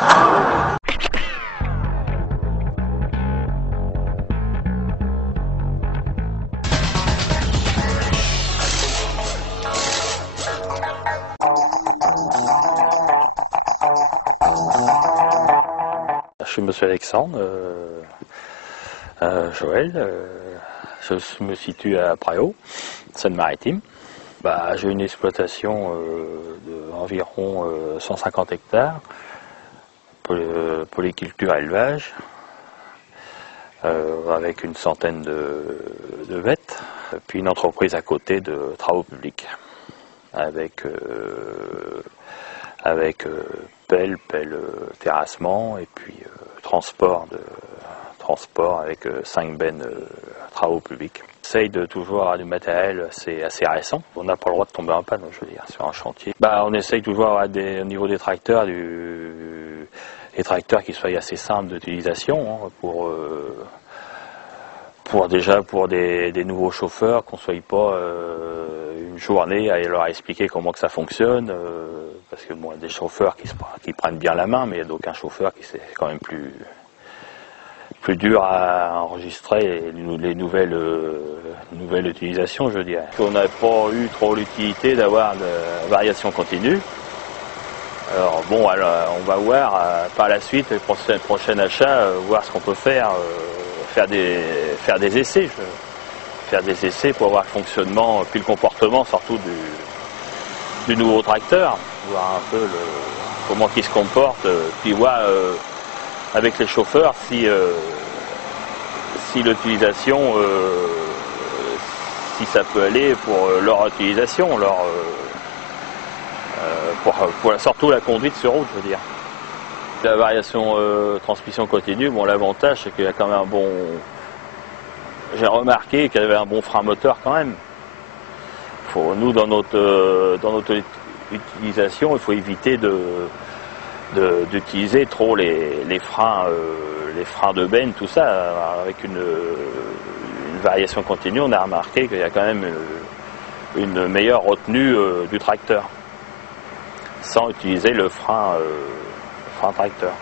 Je suis monsieur Alexandre Joël, je me situe à Préau, Seine-Maritime. J'ai une exploitation d'environ 150 hectares, polyculture élevage, avec une centaine de bêtes, puis une entreprise à côté de travaux publics, avec pelle terrassement et puis transport avec 5 bennes travaux publics. On essaye de toujours avoir du matériel assez récent. On n'a pas le droit de tomber en panne, je veux dire, sur un chantier. On essaye toujours d'avoir au niveau des tracteurs, des tracteurs qui soient assez simples d'utilisation, hein, pour des nouveaux chauffeurs, qu'on ne soit pas une journée à leur expliquer comment que ça fonctionne, parce que bon, il y a des chauffeurs qui prennent bien la main, mais il y a d'aucuns chauffeurs qui c'est quand même plus dur à enregistrer les nouvelles utilisations, je dirais. On n'a pas eu trop l'utilité d'avoir de variation continue. Alors bon, on va voir par la suite, le prochain achat, voir ce qu'on peut faire. Faire des essais pour voir le fonctionnement, puis le comportement surtout du nouveau tracteur, voir un peu comment il se comporte, puis voir avec les chauffeurs si l'utilisation, si ça peut aller pour leur utilisation, surtout la conduite sur route, je veux dire. La variation transmission continue, bon, l'avantage c'est qu'il y a quand même un bon... J'ai remarqué qu'il y avait un bon frein moteur quand même. Nous, dans notre utilisation, il faut éviter d'utiliser trop les freins de benne, tout ça. Avec une variation continue, on a remarqué qu'il y a quand même une meilleure retenue du tracteur, sans utiliser le frein tracteur.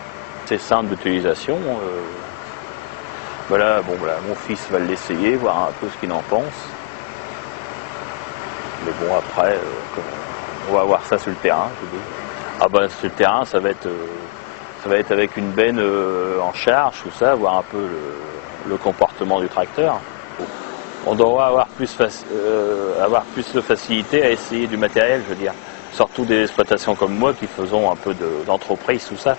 C'est simple d'utilisation. Voilà, mon fils va l'essayer, voir un peu ce qu'il en pense. Mais bon, après, on va voir ça sur le terrain, je dis. Sur le terrain, ça va être avec une benne en charge, tout ça, voir un peu le comportement du tracteur. On doit avoir plus de facilité à essayer du matériel, je veux dire. Surtout des exploitations comme moi qui faisons un peu d'entreprise, tout ça.